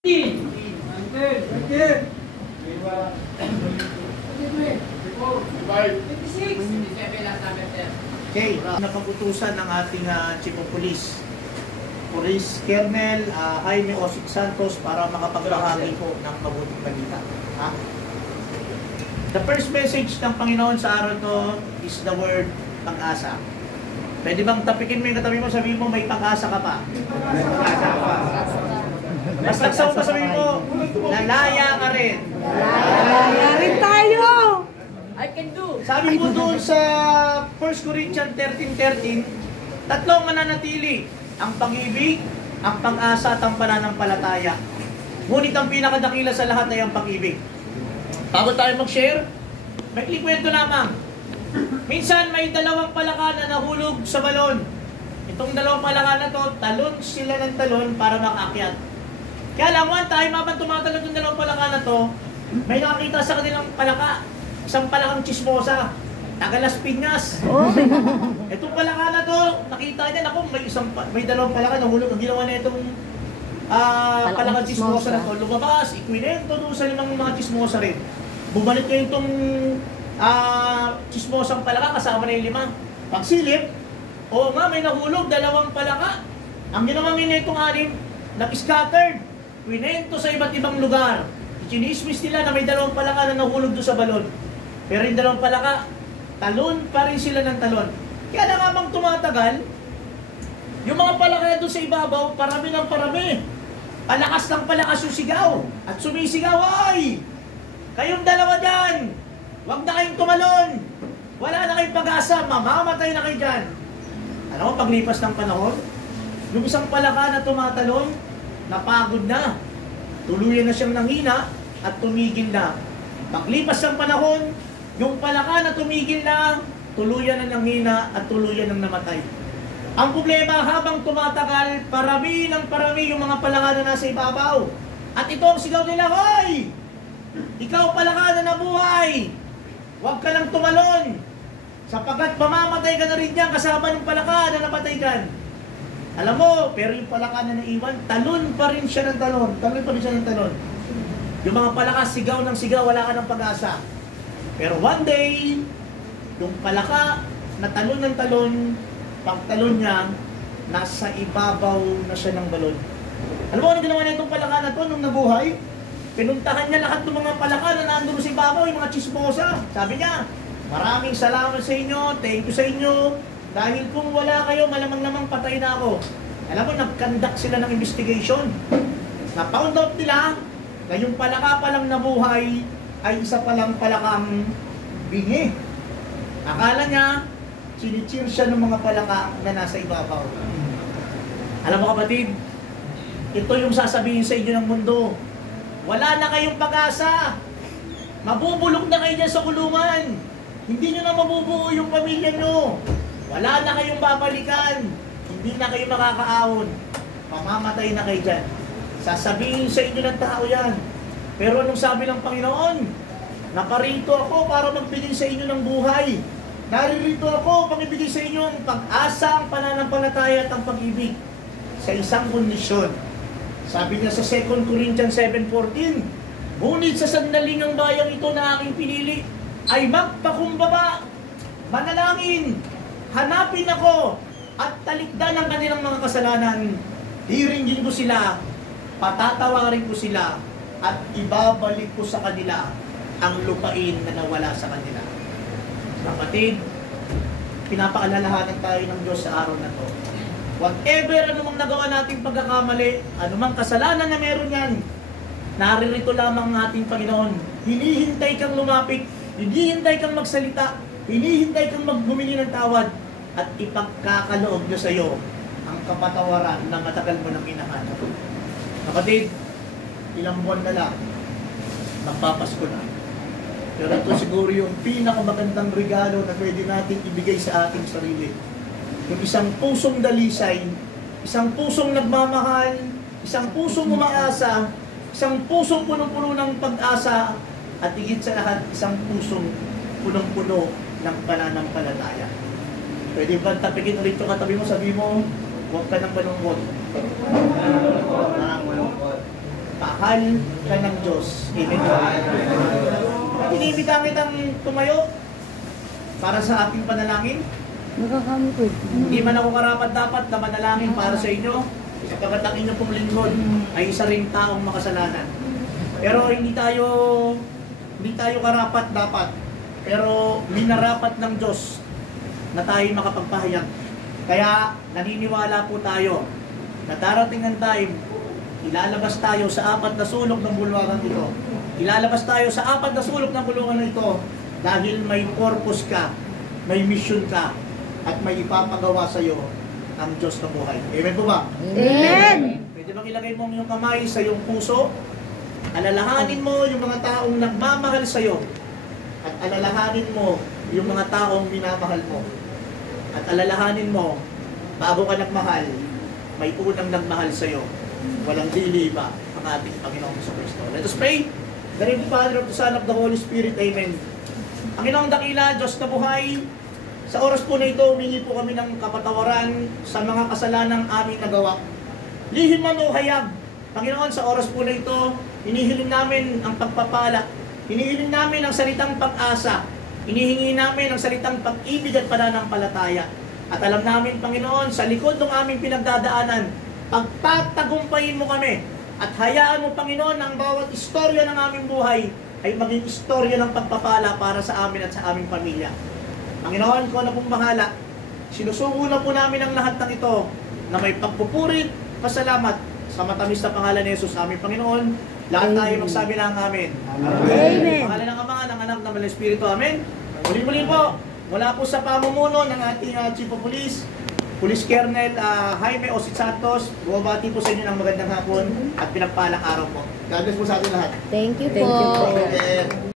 Okay, nakabutusan ng ating Chief of Police, Police Colonel Jaime Osik Santos para makapagbahagi po ng mabuting balita. The first message ng Panginoon sa araw to is the word pag-asa. Pwede bang tapikin mo yung katabi mo, sabihin mo may pag-asa ka pa? May pag-asa ka pa. Mas nagsaw pa sabihin mo, lalaya ka rin. Lalaya rin tayo! I can do. Sabi po doon sa 1 Corinthians 13:13, tatlong mananatili, ang pag-ibig, ang pag-asa at ang pananampalataya. Ngunit ang pinakadakila sa lahat ay ang pag-ibig. Bago tayo mag-share, may kwento lamang. Minsan may dalawang palaka na nahulog sa balon. Itong dalawang palaka na to, talon sila ng talon para makakyat. Kaya lang, one time, habang tumatalon yung dalawang palaka na to, may nakakita sa kanilang palaka. Isang palakang chismosa, taga Las Piñas. Itong palaka na to, nakita niya, naku, may dalawang palaka na hulog. Ang ginawa na itong palakang chismosa na to, lumabas, ikwinento doon sa limang mga chismosa rin. Bumalik niya itong chismosang palaka, kasama na yung lima. Pagsilip, oo nga, may nahulog, dalawang palaka. Ang ginawa niya itong anim, nag-scattered. Kwinento sa iba't ibang lugar. Chinismis nila na may dalawang palaka na nahulog doon sa balon. Pero yung dalawang palaka, talon pa rin sila ng talon. Kaya na nga bang tumatagal, yung mga palaka doon sa ibabaw, parami ng parami. Palakas ng palakas yung sigaw. At sumisigaw, ay! Kayong dalawa dyan! Huwag na kayong tumalon! Wala na kayong pag-asa, mamamatay na kayo dyan. Ano, paglipas ng panahon, yung isang palaka na tumatalon, napagod na. Tuluyan na siyang nanghina at tumigil na. Paglipas ng panahon, yung palaka na tumigil na, tuluyan na nanghina at tuluyan ng namatay. Ang problema, habang tumatagal, parami ng parami yung mga palaka na nasa ibabaw. At ito ang sigaw nila, hoy! Ikaw palaka na nabuhay! Huwag ka lang tumalon! Sapagkat mamamatay ka na rin dyan kasama ng palaka na namatay dyan. Alam mo, pero yung palaka na naiwan, talon pa rin siya ng talon. Talon pa rin siya ng talon. Yung mga palaka, sigaw ng sigaw, wala ka ng pag-asa. Pero one day, yung palaka na talon ng talon, pagtalon niya, nasa ibabaw na siya ng balon. Alam mo, ano ginawa niya itong palaka na to nung nabuhay? Pinuntahan niya lahat ng mga palaka na nandun sa ibabaw, yung mga chismosa. Sabi niya, maraming salamat sa inyo, thank you sa inyo. Dahil kung wala kayo, malamang-lamang patay na ako. Alam mo, nag-conduct sila ng investigation. Na-found out nila na yung palaka palang nabuhay ay isa palang palakang bingi. Akala niya, sinicheer siya ng mga palaka na nasa ibabaw. Alam mo kapatid, ito yung sasabihin sa inyo ng mundo. Wala na kayong pag-asa. Mabubulok na kayo dyan sa kulungan. Hindi nyo na mabubuo yung pamilya nyo. Wala na kayong babalikan. Hindi na kayo makakaahon. Mamamatay na kayo dyan. Sasabihin sa inyo ng tao yan. Pero anong sabi ng Panginoon? Naparito ako para magbigay sa inyo ng buhay. Naririto ako para ibigay sa inyo ang pag-asa, ang pananampalataya at ang pag-ibig. Sa isang kondisyon. Sabi niya sa 2 Corinthians 7:14, ngunit sa sandaling ang bayang ito na aking pinili, ay magpakumbaba, manalangin, hanapin ako, at talikdan ang kanilang mga kasalanan. Hiringgin ko sila, patatawarin ko sila, at ibabalik ko sa kanila ang lupain na nawala sa kanila. Kapatid, pinapaalalahanan tayo ng Diyos sa araw na to. Whatever anumang nagawa nating pagkakamali, anumang kasalanan na meron yan, naririto lamang ang ating Panginoon. Hinihintay kang lumapit, hinihintay kang magsalita, hinihintay kang magbumili ng tawad, at ipagkakaloob niya sa iyo ang kapatawaran na matagal mo nang hinahanap. Kapatid, ilang buwan na lang, magpapasko na. Pero ito siguro yung pinakamagandang regalo na pwede natin ibigay sa ating sarili. Yung isang pusong dalisay, isang pusong nagmamahal, isang pusong umaasa, isang pusong punong-puno ng pag-asa, at higit sa lahat, isang pusong punong-puno ng pananampalataya. Pwede ba tapikin ulit yung katabi mo, sabi mo, huwag ka ng malungkot. Mahal ka ng Diyos. Amen. Inibigyan kitang tumayo para sa ating panalangin. Nakakamukod. Hindi man ako karapat dapat na manalangin para sa inyo, sapagkat ang inyong pong lingkod ay isa ring taong makasalanan. Pero hindi tayo karapat dapat. Pero minarapat ng Diyos na tayo makapagpahayag. Kaya naniniwala po tayo na darating ang time, ilalabas tayo sa apat na sulok ng bulwagan ito. Ilalabas tayo sa apat na sulok ng bulwagan ito dahil may purpose ka, may mission ka, at may ipapagawa sa iyo ang Diyos na buhay. Amen po ba? Amen. Pwede bang ilagay mo ang iyong kamay sa iyong puso? Alalahanin mo yung mga taong nagmamahal sa iyo. At alalahanin mo yung mga taong minamahal mo. At alalahanin mo, bago ka nagmahal, may unang nagmahal sa iyo. Walang dili ba ang ating Panginoong Kristo. Let us pray. The name of the Father, of the Son, of the Holy Spirit. Amen. Panginoong dakila, Diyos na buhay, sa oras po na ito, humingi po kami ng kapatawaran sa mga kasalanang aming nagawa. Lihim man o hayag, Panginoon, sa oras po na ito, hinihiling namin ang pagpapala. Hinihiling namin ang salitang pag-asa. Hinihingi namin ang salitang pag-ibig at pananampalataya. At alam namin, Panginoon, sa likod ng aming pinagdadaanan, pagtatagumpayin mo kami. At hayaan mo, Panginoon, ang bawat istorya ng aming buhay ay maging istorya ng pagpapala para sa amin at sa aming pamilya. Panginoon, ko na pong bahala. Sinusugo na po namin ang lahat ng ito na may pagpupuri, pasalamat sa matamis na pangalan ni Jesus, aming Panginoon. Lahat tayo magsabi ng amen. Amen. Pangalan ng Ama, ng Anak, ng Malang Espiritu. Amen. Muli-muli po, mula po sa pamumuno ng ating Chief of Police, Police Colonel Jaime Osit Santos, bumabati po sa inyo ng magandang hapon at pinagpalang araw po. God bless po sa ating lahat. Thank you Thank you po. po.